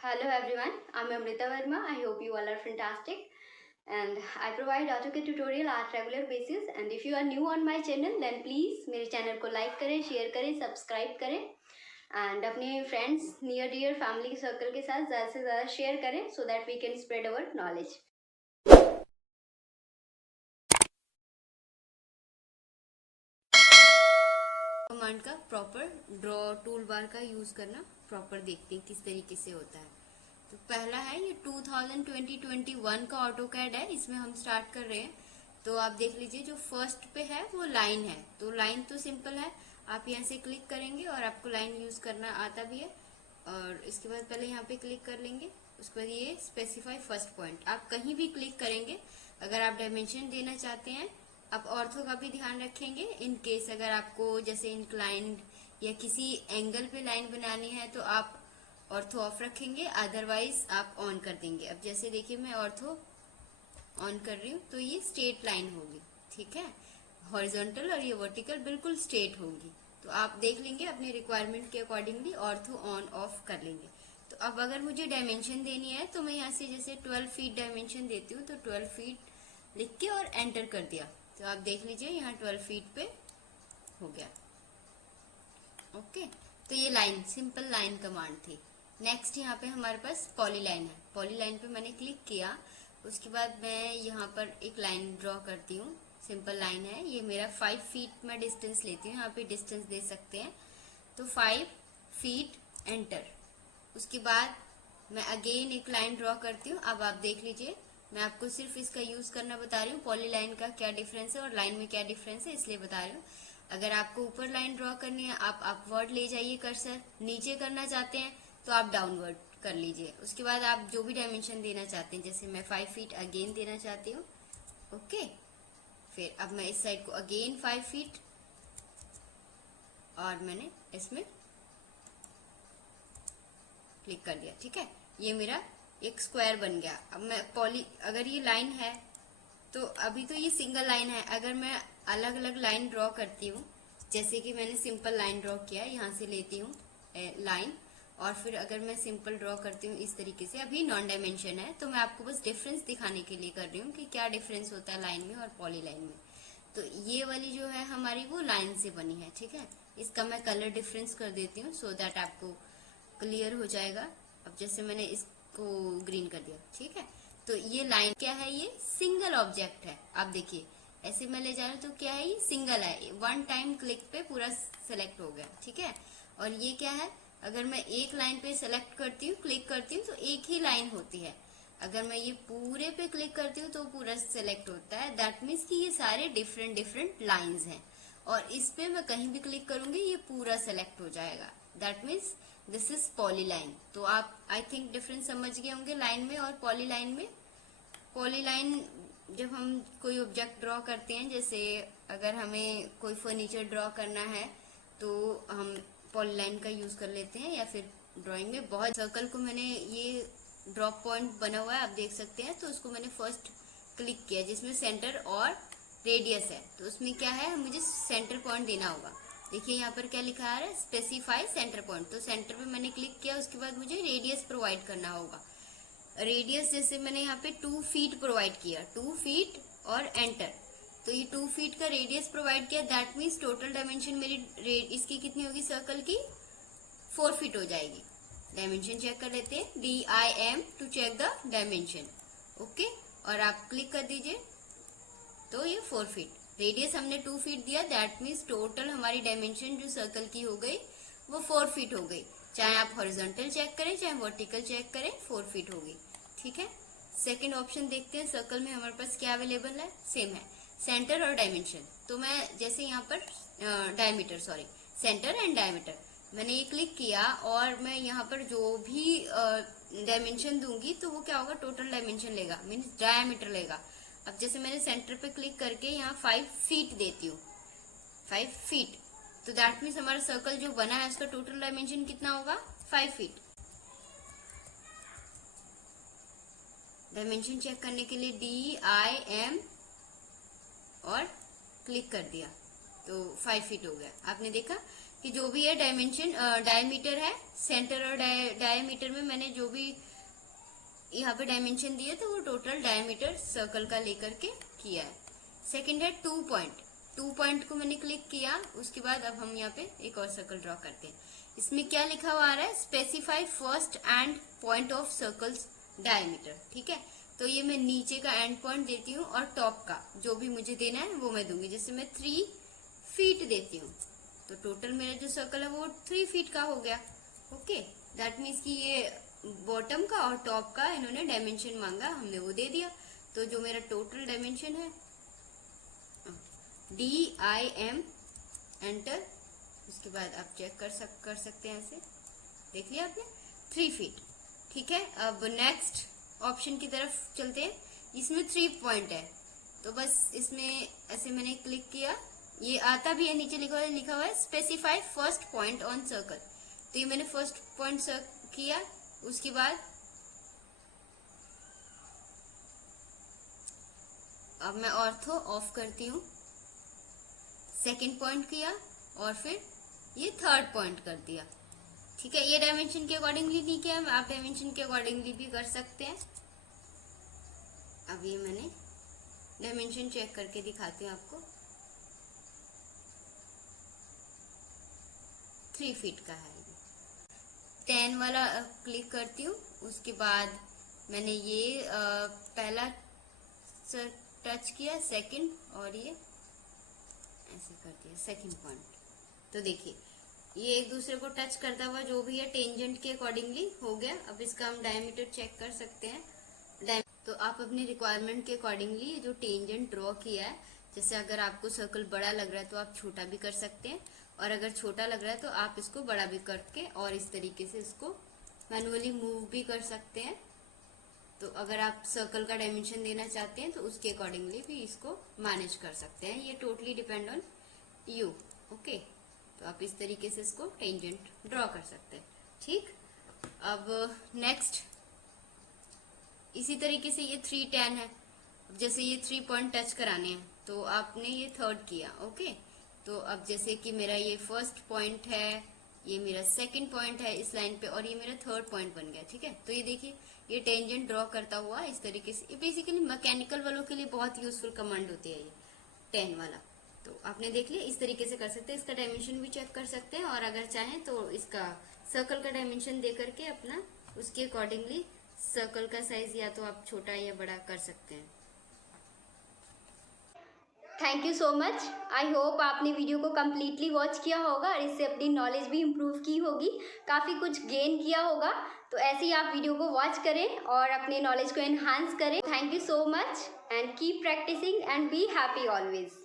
Hello everyone, I'm Amrita Verma. I hope you all are fantastic. And I provide AutoCAD tutorial at regular basis. And if you are new on my channel, then please मेरे channel को like करें, share करें, subscribe करें. And अपने friends, near dear family circle के साथ ज़्यादा से ज़्यादा share करें so that we can spread our knowledge. Command का प्रॉपर ड्रॉ टूल बार का यूज करना प्रॉपर देखते हैं किस तरीके से होता है। तो पहला है ये 2020-21 का ऑटोकैड है, इसमें हम स्टार्ट कर रहे हैं। तो आप देख लीजिए जो फर्स्ट पे है वो लाइन है। तो लाइन तो सिंपल है, आप यहाँ से क्लिक करेंगे और आपको लाइन यूज करना आता भी है। और इसके बाद पहले यहाँ पे क्लिक कर लेंगे, उसके बाद ये स्पेसिफाई फर्स्ट पॉइंट आप कहीं भी क्लिक करेंगे। अगर आप डायमेंशन देना चाहते हैं, आप ऑर्थो का भी ध्यान रखेंगे। इन केस अगर आपको जैसे इंक्लाइंड या किसी एंगल पे लाइन बनानी है तो आप ऑर्थो ऑफ रखेंगे, अदरवाइज आप ऑन कर देंगे। अब जैसे देखिए मैं ऑर्थो ऑन कर रही हूँ तो ये स्ट्रेट लाइन होगी, ठीक है। हॉरिजॉन्टल और ये वर्टिकल बिल्कुल स्ट्रेट होगी। तो आप देख लेंगे अपने रिक्वायरमेंट के अकॉर्डिंगली ऑर्थो ऑन ऑफ कर लेंगे। तो अब अगर मुझे डायमेंशन देनी है तो मैं यहाँ से जैसे 12 फीट डायमेंशन देती हूँ, तो 12 फीट लिख के और एंटर कर दिया। तो आप देख लीजिए यहाँ 12 फीट पे हो गया। ओके, तो ये लाइन सिंपल लाइन कमांड थी। नेक्स्ट यहाँ पे हमारे पास पॉलीलाइन है। पॉलीलाइन पे मैंने क्लिक किया, उसके बाद मैं यहाँ पर एक लाइन ड्रॉ करती हूँ। सिंपल लाइन है, ये मेरा 5 फीट मैं डिस्टेंस लेती हूँ, यहाँ पे डिस्टेंस दे सकते हैं। तो 5 फीट एंटर। उसके बाद मैं अगेन एक लाइन ड्रॉ करती हूँ। अब आप देख लीजिए, मैं आपको सिर्फ इसका यूज करना बता रही हूँ, पॉलीलाइन का क्या डिफरेंस है और लाइन में क्या डिफरेंस है इसलिए बता रही हूँ। अगर आपको ऊपर लाइन ड्रॉ करनी है आप अपवर्ड ले जाइए कर्सर, नीचे करना चाहते हैं तो आप डाउनवर्ड कर लीजिए। उसके बाद आप जो भी डायमेंशन देना चाहते हैं, जैसे मैं 5 फीट अगेन देना चाहती हूँ। ओके, फिर अब मैं इस साइड को अगेन 5 फीट और मैंने इसमें क्लिक कर दिया, ठीक है। ये मेरा एक स्क्वायर बन गया। अब मैं अगर ये लाइन है तो अभी तो ये सिंगल लाइन है। अगर मैं अलग अलग लाइन ड्रॉ करती हूँ, जैसे कि मैंने सिंपल लाइन ड्रॉ किया, यहाँ से लेती हूँ लाइन और फिर अगर मैं सिंपल ड्रॉ करती हूँ इस तरीके से, अभी नॉन डायमेंशन है तो मैं आपको बस डिफरेंस दिखाने के लिए कर रही हूँ कि क्या डिफरेंस होता है लाइन में और पॉली लाइन में। तो ये वाली जो है हमारी वो लाइन से बनी है, ठीक है। इसका मैं कलर डिफरेंस कर देती हूँ सो दैट आपको क्लियर हो जाएगा। अब जैसे मैंने इसको ग्रीन कर दिया, ठीक है। तो ये लाइन क्या है, ये सिंगल ऑब्जेक्ट है। आप देखिए ऐसे मैं ले जा रही हूँ तो क्या है, ये सिंगल है, वन टाइम क्लिक पे पूरा सेलेक्ट हो गया, ठीक है। और ये क्या है, अगर मैं एक लाइन पे सेलेक्ट करती हूँ, क्लिक करती हूँ तो एक ही लाइन होती है। अगर मैं ये पूरे पे क्लिक करती हूँ तो पूरा सेलेक्ट होता है। दैट मीन्स कि ये सारे डिफरेंट डिफरेंट लाइंस हैं और इस पे मैं कहीं भी क्लिक करूंगी ये पूरा सेलेक्ट हो जाएगा। That means this is polyline. तो आप आई थिंक डिफरेंस समझ गए होंगे लाइन में और पॉलीलाइन में। पॉलीलाइन जब हम कोई ऑब्जेक्ट ड्रॉ करते हैं, जैसे अगर हमें कोई फर्नीचर ड्रॉ करना है तो हम पॉलीलाइन का यूज कर लेते हैं, या फिर ड्राइंग में बहुत सर्कल को मैंने ये ड्रॉप पॉइंट बना हुआ है आप देख सकते हैं, तो उसको मैंने फर्स्ट क्लिक किया जिसमें सेंटर और रेडियस है। तो उसमें क्या है, मुझे सेंटर पॉइंट देना होगा। देखिए यहाँ पर क्या लिखा है, स्पेसिफाई सेंटर पॉइंट। तो सेंटर पे मैंने क्लिक किया, उसके बाद मुझे रेडियस प्रोवाइड करना होगा। रेडियस जैसे मैंने यहाँ पे 2 फीट प्रोवाइड किया, 2 फीट और एंटर। तो ये 2 फीट का रेडियस प्रोवाइड किया, दैट मीन्स टोटल डायमेंशन मेरी इसकी कितनी होगी, सर्कल की 4 फीट हो जाएगी। डायमेंशन चेक कर लेते हैं, DIM to check the dimension. Okay, और आप क्लिक कर दीजिए तो ये 4 फीट। रेडियस हमने 2 फीट दिया, दैट मीन्स टोटल हमारी डायमेंशन जो सर्कल की हो गई वो 4 फीट हो गई। चाहे आप हॉरिजॉन्टल चेक करें चाहे वर्टिकल चेक करें, 4 फीट होगी, ठीक है। सेकेंड ऑप्शन देखते हैं, सर्कल में हमारे पास क्या अवेलेबल है, सेम है, सेंटर और डायमेंशन। तो मैं जैसे यहाँ पर diameter, sorry, centre and diameter मैंने ये क्लिक किया और मैं यहाँ पर जो भी डायमेंशन दूंगी तो वो क्या होगा, टोटल डायमेंशन लेगा, मीन्स डायमीटर लेगा। अब जैसे मैंने सेंटर पे क्लिक करके यहाँ 5 फीट देती हूँ, 5 फीट, तो दैट मीन्स हमारा सर्कल जो बना है उसका टोटल डायमेंशन कितना होगा, 5 फीट। डायमेंशन चेक करने के लिए DIM और क्लिक कर दिया तो 5 फीट हो गया। आपने देखा कि जो भी है डायमेंशन डायमीटर है, सेंटर और डायमीटर में मैंने जो भी यहाँ पे डायमेंशन दिए तो वो टोटल डायमीटर सर्कल का लेकर के किया है। सेकंड है 2 पॉइंट। 2 पॉइंट को मैंने क्लिक किया, उसके बाद अब हम यहाँ पे एक और सर्कल ड्रॉ करते हैं। इसमें क्या लिखा हुआ आ रहा है, specify first and point of circles diameter. ठीक है, तो ये मैं नीचे का एंड पॉइंट देती हूँ और टॉप का जो भी मुझे देना है वो मैं दूंगी। जैसे मैं 3 फीट देती हूँ तो टोटल मेरा जो सर्कल है वो 3 फीट का हो गया। ओके, दैट मीन्स कि ये बॉटम का और टॉप का इन्होंने डायमेंशन मांगा, हमने वो दे दिया। तो जो मेरा टोटल डायमेंशन है DIM, एंटर। उसके बाद आप चेक कर सकते हैं, ऐसे देख लिया आपने 3 फीट। ठीक है, अब नेक्स्ट ऑप्शन की तरफ चलते हैं। इसमें 3 पॉइंट है तो बस इसमें ऐसे मैंने क्लिक किया, ये आता भी है, नीचे लिखा हुआ है specify first point on circle. तो ये मैंने फर्स्ट पॉइंट किया, उसके बाद अब मैं ऑर्थो ऑफ करती हूँ। सेकंड पॉइंट किया और फिर ये थर्ड पॉइंट कर दिया। ठीक है, ये डायमेंशन के अकॉर्डिंगली नहीं किया, आप डायमेंशन के अकॉर्डिंगली भी कर सकते हैं। अब ये मैंने डायमेंशन चेक करके दिखाती हूँ आपको, 3 फीट का है। 10 वाला क्लिक करती हूँ, उसके बाद मैंने ये पहला टच किया, सेकंड, और ये ऐसे कर दिया सेकंड पॉइंट। तो देखिए ये एक दूसरे को टच करता हुआ जो भी है टेंजेंट के अकॉर्डिंगली हो गया। अब इसका हम डायमीटर चेक कर सकते हैं। तो आप अपनी रिक्वायरमेंट के अकॉर्डिंगली जो टेंजेंट ड्रॉ किया है, जैसे अगर आपको सर्कल बड़ा लग रहा है तो आप छोटा भी कर सकते हैं, और अगर छोटा लग रहा है तो आप इसको बड़ा भी करके और इस तरीके से इसको मैनुअली मूव भी कर सकते हैं। तो अगर आप सर्कल का डायमेंशन देना चाहते हैं तो उसके अकॉर्डिंगली भी इसको मैनेज कर सकते हैं। ये totally depend on you. Okay, तो आप इस तरीके से इसको टेंजेंट ड्रॉ कर सकते हैं। ठीक, अब नेक्स्ट इसी तरीके से ये 310 है। जैसे ये 3 पॉइंट टच कराने हैं तो आपने ये थर्ड किया। ओके, तो अब जैसे कि मेरा ये फर्स्ट पॉइंट है, ये मेरा सेकंड पॉइंट है इस लाइन पे, और ये मेरा थर्ड पॉइंट बन गया। ठीक है, तो ये देखिए ये टेंजेंट ड्रॉ करता हुआ इस तरीके से। ये बेसिकली मैकेनिकल वालों के लिए बहुत यूजफुल कमांड होती है ये 10 वाला। तो आपने देख लिया, इस तरीके से कर सकते हैं। इसका डायमेंशन भी चेक कर सकते हैं, और अगर चाहें तो इसका सर्कल का डायमेंशन दे करके अपना उसके अकॉर्डिंगली सर्कल का साइज या तो आप छोटा या बड़ा कर सकते हैं। Thank you so much. I hope आपने वीडियो को कम्प्लीटली वॉच किया होगा और इससे अपनी नॉलेज भी इम्प्रूव की होगी, काफ़ी कुछ गेन किया होगा। तो ऐसे ही आप वीडियो को वॉच करें और अपने नॉलेज को एनहांस करें। Thank you so much and keep practising and be happy always.